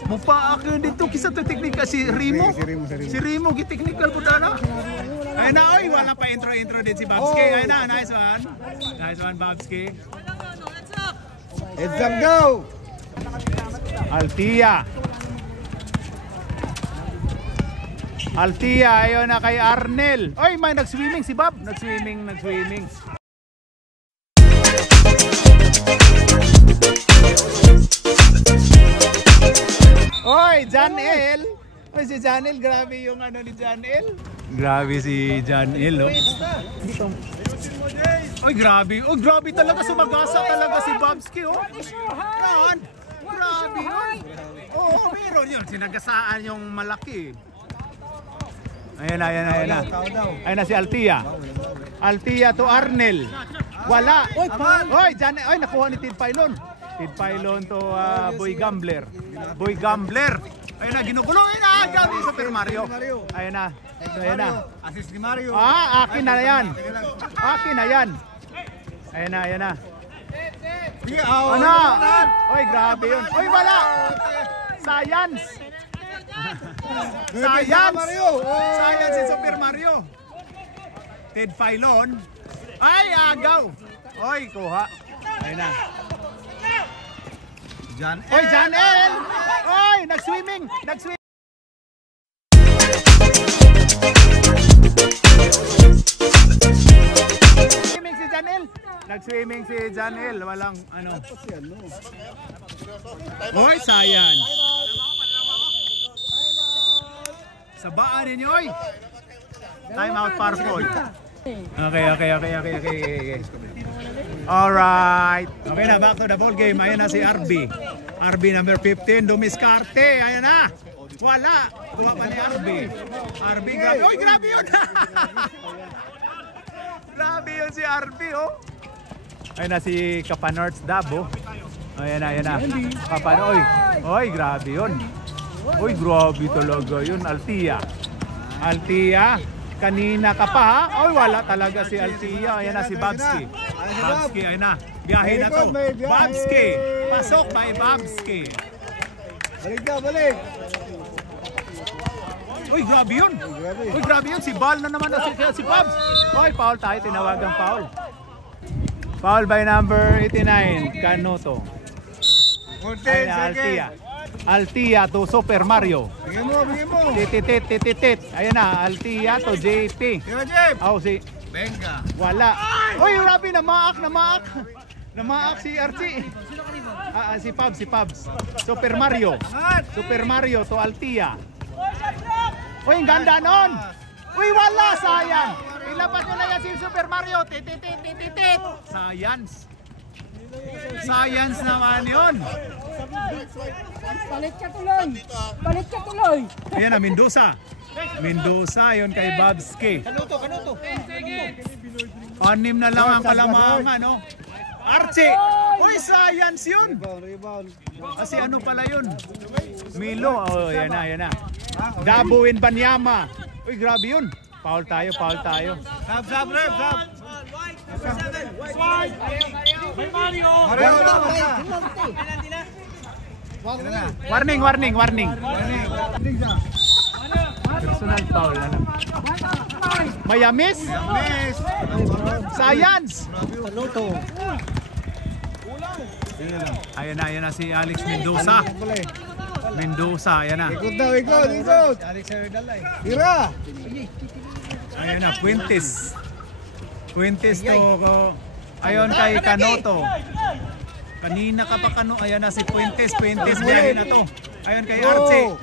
Mupaak yun dito kisa to technical si Rimo. Si Rimo gi-technical po dana. Ay na oy, wala pa intro din si Babski. Ay na, nice one. Nice one Babski. Heads up, go! Altia, ayun na kay Arnel. Oy, may nag-swimming si Bob. Nag-swimming. Oy, Janel. Oy, si Janel, grabe yung ano ni Janel. Grabe si Janel, oh. Oy, grabe. Oh, grabe talaga. Sumagasa talaga si Babski, oh. Yan. Grabe yun. Oo, meron yun. Sinagasaan yung malaki. Ayan na. Ayan na si Altia. Altia to Arnel. Wala. Oy, Janel. Oy, nakuha ni Tid Pailon. Tid Pailon to Boy Gambler. Ayun na, ginugulo. Ayun na, gabi sa Super Mario. Ayun na. Assist ni Mario. Akin na yan. Ayun na. Ano? Oy, grabe yun. Oy, wala. Science si Super Mario. Ted Filon. Ay, agaw. Oy, kuha. Ayun na. Oy, Janel. Oy, nag-swimming. Nag-swimming si Janel. Walang ano. Oy, sayang. Sabaan ninyo, oy. Time out, Parpol. Okay. Alright. Okay na, back to the ball game. Ayan na si RB. RB number 15, dumiskarte. Ayan na. Wala. Kuha pa ni RB. RB, grabe. Oy, grabe yun. Grabe yun si RB, oh. Ayan na si Kapanorts Dabo. Ayan na. Oy, grabe yun. Oy, grabe talaga yun. Altia. Kanina ka pa ha? Oy, wala talaga si Altia. Ayan na si Babski. Ayan na. Biyahe na to. Babski. Pasok by Babski. Balik. Uy, grabe yun. Si Bal na naman si Babs. Oy, foul tayo. Tinawagang foul. Foul by number 89, Kanoto. Ayan na, Altia to Super Mario. Bigyan mo. Titit. Ayan na, Altia to JP. Si Benga. wala. Oy, grabe, namaak si Archie. Si Pabs. Super Mario to Altia. Uy, ang ganda nun. Uy, wala, sayang. Ilapat nyo na yan si Super Mario. Titit. Science naman yun. Palit ka tuloy. Ayan na, Mendoza, yun kay Babski. Kanuto. 6 na lang ang kalamangan, no? Archie! Uy, science yun! Rebound. Kasi ano pala yun? Milo, yan na. Dabo in Banyama. Uy, grabe yun. Foul tayo, foul tayo. Sab, ref, sab. Warning, warning, warning. Personal foul. Ano? Mayamis? Science! Kanoto. Ayan na si Alex Mendoza. Mendoza, ayan na. Ikot daw, ikot. Tira. Ayan na, Fuentes. Fuentes to, ayon kay Canoto. Kanina ka pa ayan na si Fuentes, biyahe na to. Ayon kay Archie.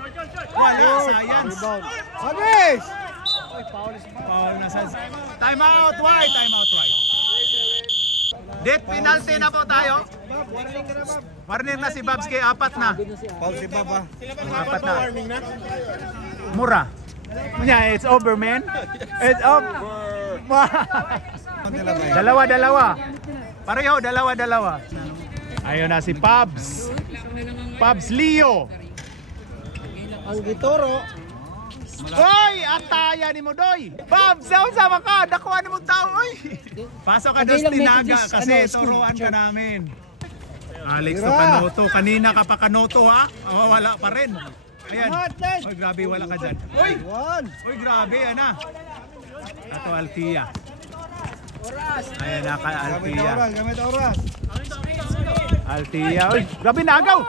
Wala, Science. Agis! Foul na sa... Time out, why? Time out, why? Death penalty na po tayo. Warning na si Babski, 4 na. Paul si Baba. 4 na. Mura. Yeah, it's over, man. It's over. Dalawa. Pareho, dalawa. Ayun na si Pabs. Pabs Leo. Ang gitoro. Oy, ataya ni mo doy. Pabs, sama ka. Dakuha ni mo tao, oy. Pasok ka dos tinaga kasi turuan ka namin. Alex to Canoto. Kanina ka pa Canoto, ha? Oh, wala pa rin. Ayan. Oy, grabe, wala ka dyan. Oy, grabe, yan na. Ato Altia. Ayan na ka Altia. Gamit oras. Altia. Oy, grabe nagaw.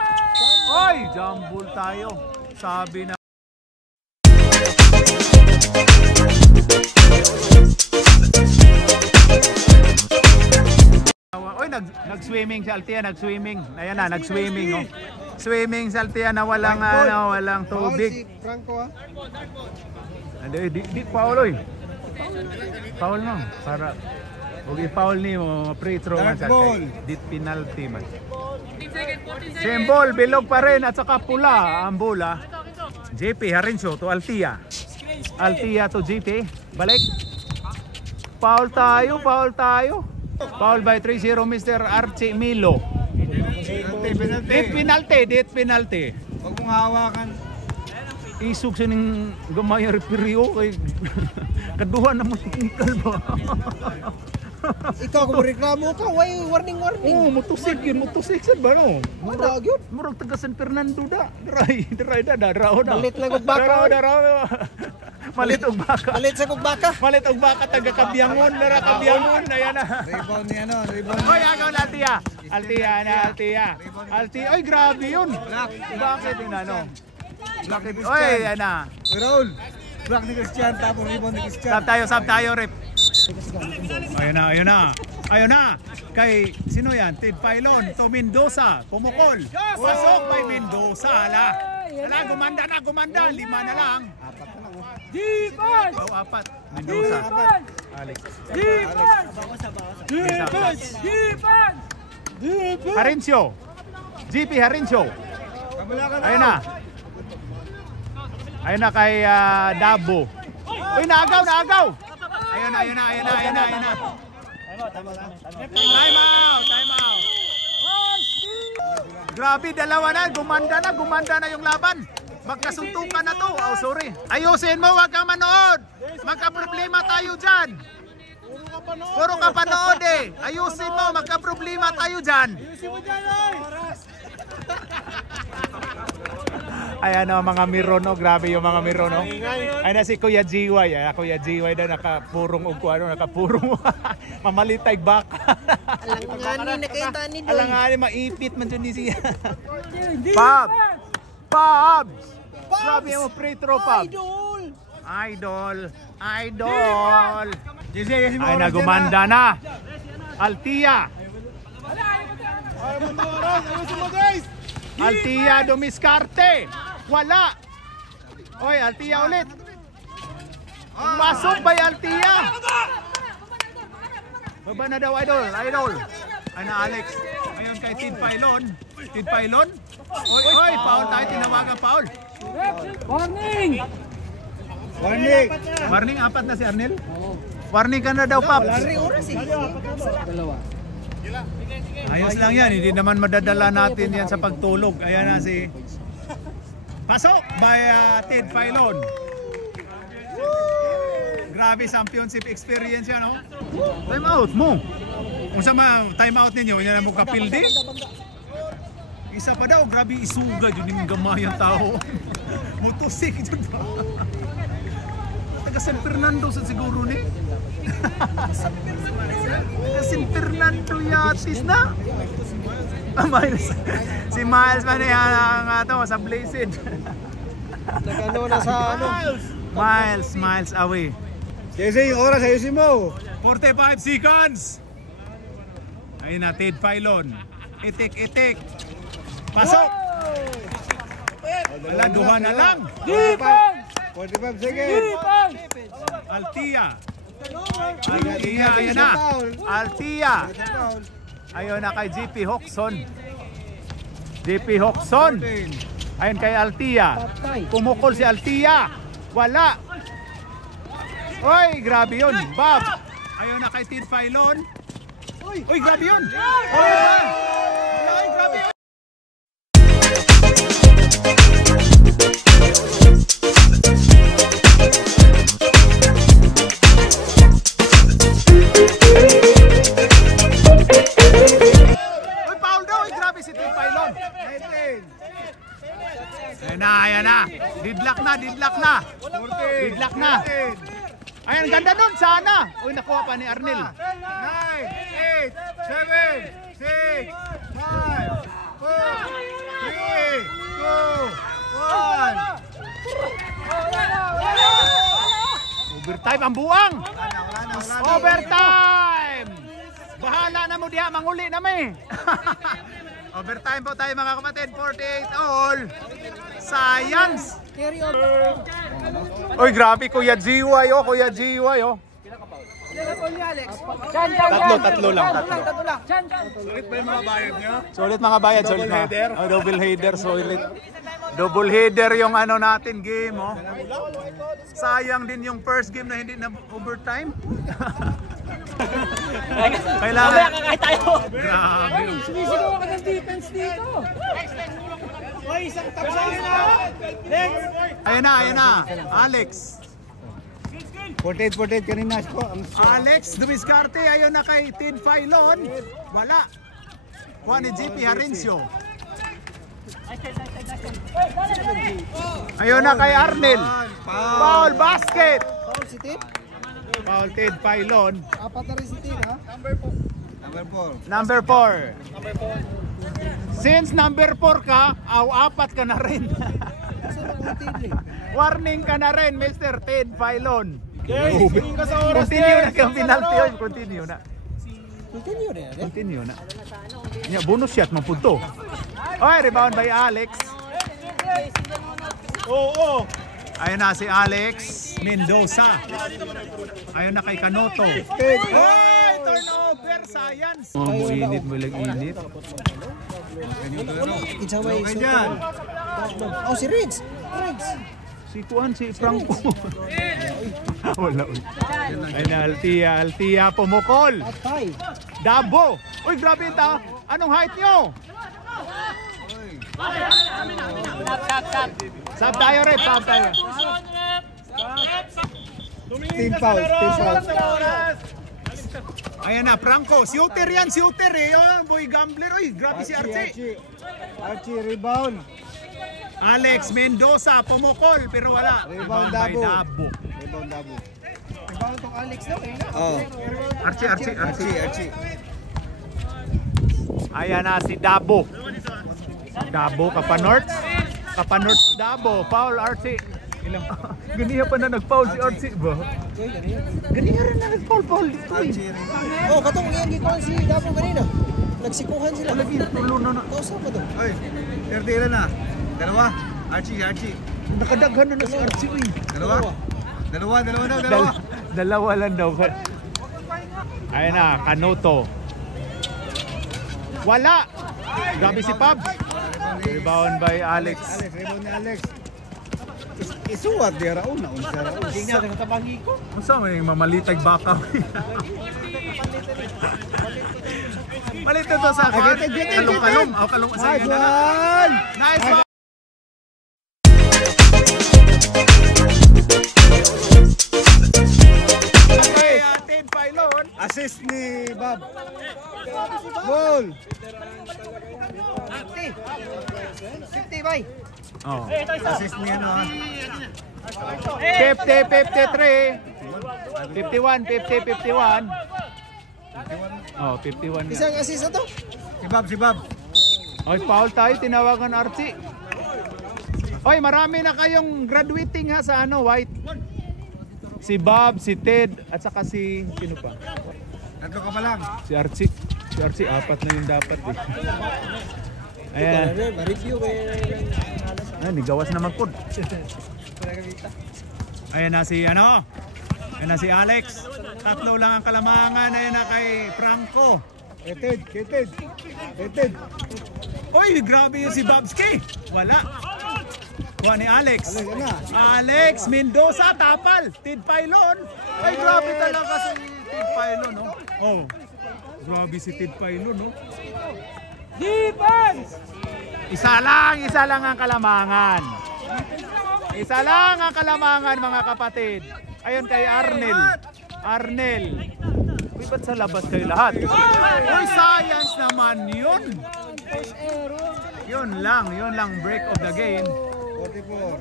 Oy, jumble tayo. Sabi na. Oy, nag-swimming si Altia, nag-swimming. Ayan na, nag-swimming, oh. Swimming si Altia na walang tubig. Franco, Di foul, oy. Foul no, para huwag i-foul ni mo, free throw man sa ball. dit penalty man. Symbol, bilog pa rin at saka pula ang bola. JP Harincio to Altia. Altia to JP. Balik. Foul tayo. Foul by 3-0 Mr. Archie Milo. Dit penalty. Huwag mong hawakan. Isog sa ning gamay referee kay kaduha na mo technical ba. Ikaw kung reklamo ka, warning. Oh, motusik sad ba no? Wala gyud. Murag taga San Fernando da. Dry da. Malit lang og baka. Malit og baka. Malit sa kog baka. Malit og baka taga Kabyangon, Kabyangon ayan na. Rebound ni rebound. Oy, agaw na Altia. Altia, oy grabe yun. Bakit yun ano? Bakit Oy, ayan na. Raul. Block ni Christian, tapos rebound ni Christian. Sab tayo, rep. Ayun na. Kay sino yan? Ted Pailon to Mendoza, pumukol. Pasok by Mendoza, ala. Gumanda. 5 na lang. Defense! Oh, 4. Mendoza. Alex. Defense! Harincio. GP Harincio. Ayun na kay Dabo. Uy, naagaw. Ayun na. Time out. Grabe, dalawa na. Gumanda na yung laban. Magkasuntukan na to. Oh, sorry. Ayusin mo, wag kang manood. Magka-problema tayo dyan. Puro ka panood eh. Ayusin mo, magka-problema tayo dyan. Ayan o, mga miro no, grabe yung mga miro no. Ayan na si Kuya Jiway, Kuya Jiway na nakapurong nakapurong mamalitay baka. Alanganin nakita ni Doy. Alanganin, maipit man dyan siya. Pabs! Grabe mo, free throw, Pabs. Idol. Ay, nagumanda na. Altia. Altia dumiskarte. Wala. Oy, Altia ulit. Pasok ba yung Altia? Baba na daw, idol. Ana Alex. Ngayon kay Tid Pailon. Oy, foul tayo. Tinawagan foul. Warning! Warning, 4 na si Arnel. Warning ka na daw, Paps. Dalawa. Ayos lang yan, hindi naman madadala natin yan sa pagtulog. Ayan na si Pasok by Ted Pailon. Grabe, championship experience yan, no? Time out mo. Kung sa time out ninyo, yan na mo kapildi. Isa pa daw, grabe isuga yun yung gamay ang tao. Motosik yun ba? Taga San Fernando sa siguro ni. Taga San Fernando yatis na. Miles. Si Miles man yan sa Blazed. Nag-ano na sa ano? Miles away. Sige, yung oras, ayusin mo. 45 seconds. Ayun na, Ted Filon. Itik. Pasok. Wala, duha na lang. Defense! 45 seconds. Defense! Altia. Ayun na. Altia. Ayun na kay GP Hoxon. Ayun kay Altia. Pumukol si Altia. Wala. Oy, grabe yun. Bob. Ayun na kay Ted Filon. Uy, grabe yun. Ay, grabe yun. Uy, foul daw. Uy, grabe si Ted Filon. Ayan na. Didlock na. Ayan, ganda nun, sana. Uy, nakuha pa ni Arnel. 9, 8, 7, 6, 5, 4, 3, 2, 1. Overtime ang buwang. Overtime. Bahala na mo diha, manguli na may. Overtime po tayo mga kapatid. 48 all. Science. Oy, grabe Kuya GY oh. Tatlo lang. Sulit mga bayad. Double header, sulit. Double header yung ano natin game, oh. Sayang din yung first game na hindi na overtime. Kailangan. Grabe. Sumisigaw ka ng defense dito. Ayun na. Alex. 48 kanina ko. Alex Dumiscarte, ayun na kay Ted Filon. Wala. Kuha ni GP Harencio. Ayun na kay Arnel. Foul basket. Foul si Ted? Foul Ted Filon. Apat na rin si Ted, ha? Number 4. Number 4. Since number 4 ka, apat ka na rin. Warning ka na rin, Mr. Ted Filon. Continue na kang penalty yun. Continue na. Yeah, bonus shot man punto. Oy, rebound by Alex. Ayun na si Alex Mendoza. Ayun na kay Canoto. Oy, turnover, science. Oh, init mo lang init. Itzaway. Oh, si Riggs. Si Juan, si Franco. Wala. Ay na, Altia pumukol. Atay. Dabo. Uy, grabe ito. Anong height nyo? Sab tayo rin, sab tayo. Team foul. Ayan na, Franco. Shooter yan, shooter eh. Yun, boy gambler. Uy, grabe si Archie. Archie, rebound. Alex Mendoza pumukol pero wala. Rebound by Dabo. Rebound tong Alex daw, eh. Oh. Archie. Ayan na si Dabo. Dabo, Kapanorts. Dabo. Foul, Archie. Ilang ganiya pa na nag-foul si Archie ba? Ganiya rin na nag-foul dito eh. Oh, katong yan gikuhan si Dabo ganina. Nagsikuhan sila. Lagi, tulo na na. Kausa pa doon. Oy, 30 na. Dalawa. Archie. Nakadaghan na si Archie eh. Dalawa Lang daw. Ayan na, Canoto. Wala. Grabe si Pab. Rebound by Alex. Rebound ni Alex. Isuwat di raon na unsa. Tingnan sa tabangi ko. Masa may mamalitag baka. Malito to sa kalong. Kalong sa iyo na. Nice one. Assist ni Bob. Ball. Oh. Assist ni ano ha. 50, 53. 51, 50, 51. Oh, 51 yan. Isang assist na to. Si Bob. Oy, foul tayo, tinawagan Archie. Oy, marami na kayong graduating ha sa ano, White. Si Bob, si Ted, at saka si, sino pa? Tatlo ka pa lang. Si Archie. Si Archie, 4 na yung dapat eh. Ayan. Ma-review Ay, nigawas na magpud. Ayan na si ano? Ayan na si Alex. 3 lang ang kalamangan. Ayan na kay Franco. Keted. Uy, grabe yung si Babski. Wala. Kuha ni Alex. Alam na. Alex Mendoza, tapal. Tid Pailon. Ay, grabe talaga si Tid Pailon, no? Oh. Grabe si Tid Pailon, no? Defense! Isa lang ang kalamangan. Isa lang ang kalamangan, mga kapatid. Ayun kay Arnel. Uy, ba't sa labas kayo lahat? Uy, science naman yun. Yun lang, break of the game. 44-55.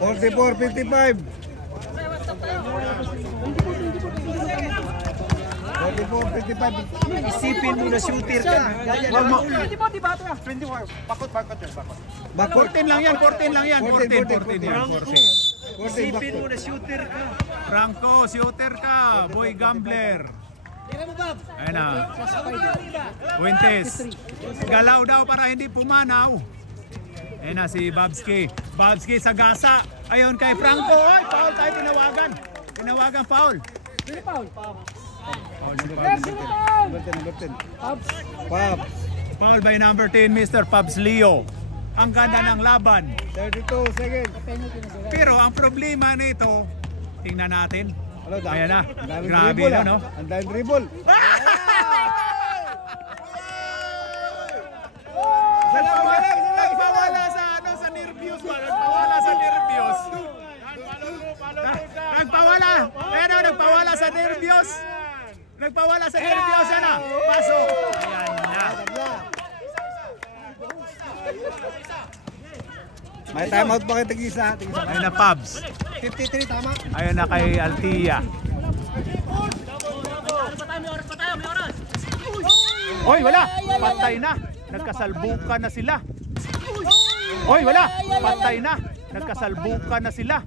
44-55. Isipin mo na shooter ka. Wag mo. 24, di ba ito? 14 lang yan. 14. Isipin mo na shooter ka. Franco, shooter ka. Boy gambler. Ayan na. Fuentes. Galaw daw para hindi pumanaw. Ayan na si Babski. Babski sa gasa. Ayun kay Franco. Oy, foul tayo tinawagan. Tinawagan foul. Sino foul? Number 10. Bob. Foul by number 10, Mr. Pabs Leo. Ang ganda ng laban. 32 seconds. Pero ang problema nito, tingnan natin. Ayan na. Ang daming Grabe dribble, na, ah. no? Ang daming dribble. Nagpawala sa ano, sa nervyos ba? Nagpawala sa nervyos. Nagpawala. Ayan na, nagpawala sa nervyos. Nagpawala sa nervyos, yan na. Pasok. Ayan na. May timeout pa kayo tag-isa. Ayan na, Pabs. 53 tama. Ayan na kay Altia. Oy, wala. Patay na. Nagkasalbukan na sila. Oy, wala. Patay na. Nagkasalbukan na sila.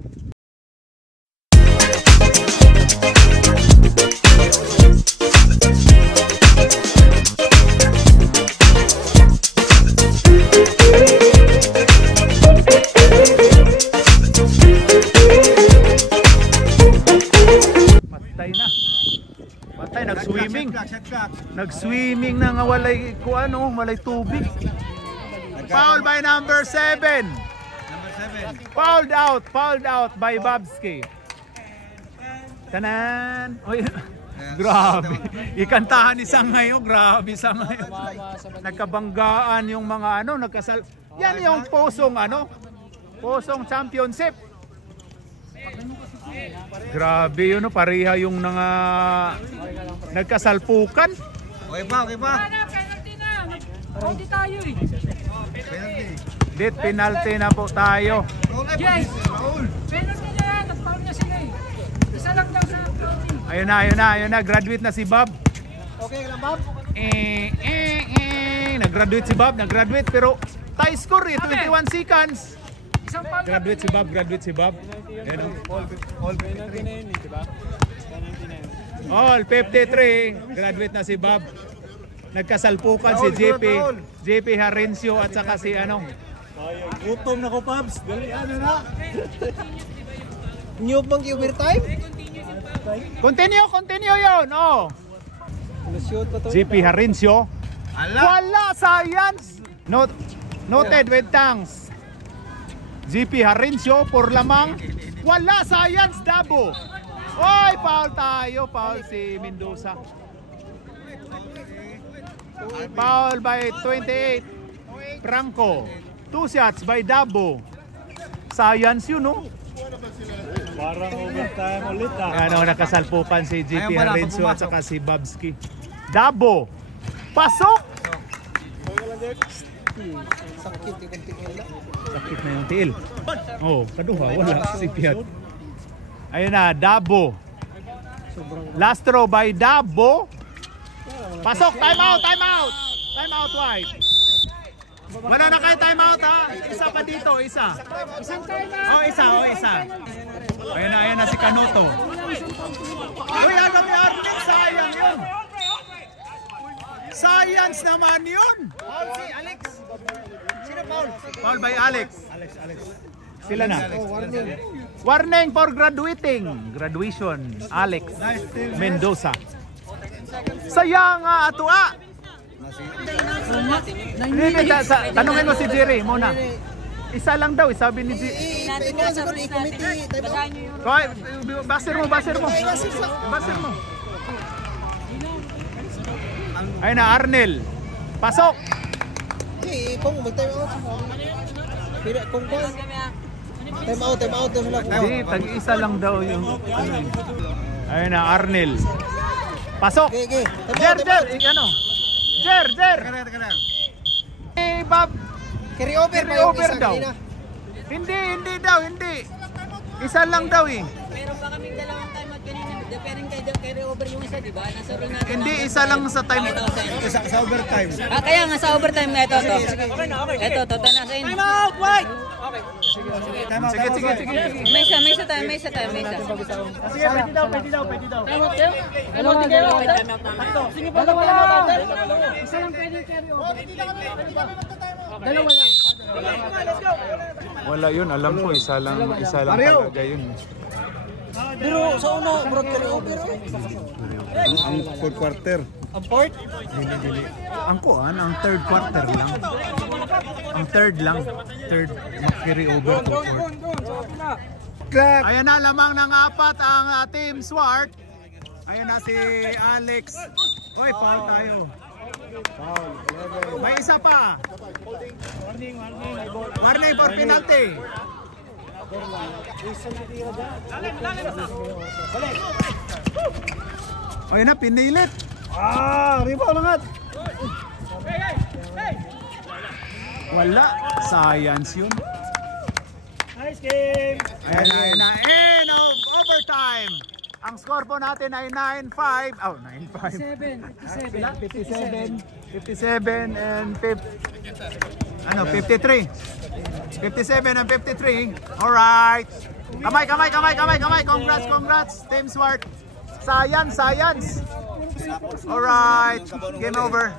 Patay na. Patay, nag-swimming. Nag-swimming na nga walay kuano, walay tubig. Foul by number 7. Fouled out by Babski. Tanan. Oy. Grabe. Ikantahan ni Sangayo, grabe Sangayo. Nagkabanggaan yung mga ano, nagkasal. Yan yung posong ano, posong championship. Grabe yun, no? Pareha yung nagkasalpukan. Okay pa. Penalty na. Penalty tayo eh. Dit penalty na po tayo. Yes! Penalty na yan. Nag-foul na sila eh. Isa lang daw sa penalty. Ayun na, graduate na si Bob. Okay lang, Bob? Nag-graduate si Bob, pero tie score eh, 21 seconds. Isang foul na. Graduate si Bob. Ayan, all 53, graduate na si Bob. Nagkasalpukan si JP Harencio at saka si ano. Gutom na ko, Pabs. Dali, ano na. New bang overtime? Continue yun. Oh. Shoot pa to. JP Harencio. Wala science. Noted with thanks. JP Harencio por lamang. Wala science, Dabo. Oy, foul tayo. Foul si Mendoza. Foul by 28. Franco. 2 shots by Dabo. Science yun, no? Parang overtime ulit Ano, nakasalpukan si GT Harenzo at saka si Babski. Dabo. Pasok! Sakit yung tiil. Sakit na yung tiil. Oh, kaduha. Wala si Piat. Ayun na, Dabo. Last throw by Dabo. Pasok! Time out! Time out! Time out wide. Wala na kayo time out ha. Isa pa dito, isa. Isang time na. Oh, isa, oh, isa. Ayan na si Canuto. Uy, ano yung Arvin? Sayang yun. Science naman yun. Foul si Alex. Sino foul? Foul by Alex. Alex. Sila na. Warning for graduation. Alex Mendoza. Sayang nga atua. Hindi, tanungin mo si Jerry muna. Isa lang daw, sabi ni Jerry. Baser mo. Ayun na, Arnel. Pasok! Kung mag-time out. Kung time out daw sila. Hindi, tag-isa lang daw yung... Ayun na, Arnel. Pasok! Okay. Jer! Ano? Jer! Teka lang. Eh, Bob, Carry over daw. Hindi daw. Isa lang daw eh. Meron pa kaming dalawang time out kanina. Depending kay carry over yung isa, di ba? Nasa roll natin. Hindi, isa lang sa time. Sa overtime. Kaya nga sa overtime na ito. Ito, nasa in. Time out, wide! Okay. Sige. May isa tayo. Sige, pwede daw. Sige pa, dalawa lang. Isa lang pwede carry over. Dalawa lang. Wala yun, alam ko. Isa lang talaga yun. Pero sa uno, bro, carry over. Ang fourth quarter. Ang port? Ang kuan, ang third quarter lang. Ang third mag-carry over to fourth. Ayan na, lamang ng 4 ang Team Swart. Ayan na si Alex. Hoy, foul tayo. May isa pa. Warning for penalty. Ayan na, pinilit. Rebound lang. Wala. Science yun. Nice game. Ayan na. End of overtime. Ang score po natin ay 9-5. Oh, 9-5. 57 and 53. 57 and 53. Alright. Kamay. Congrats. Team Swart. Science. Alright. Game over.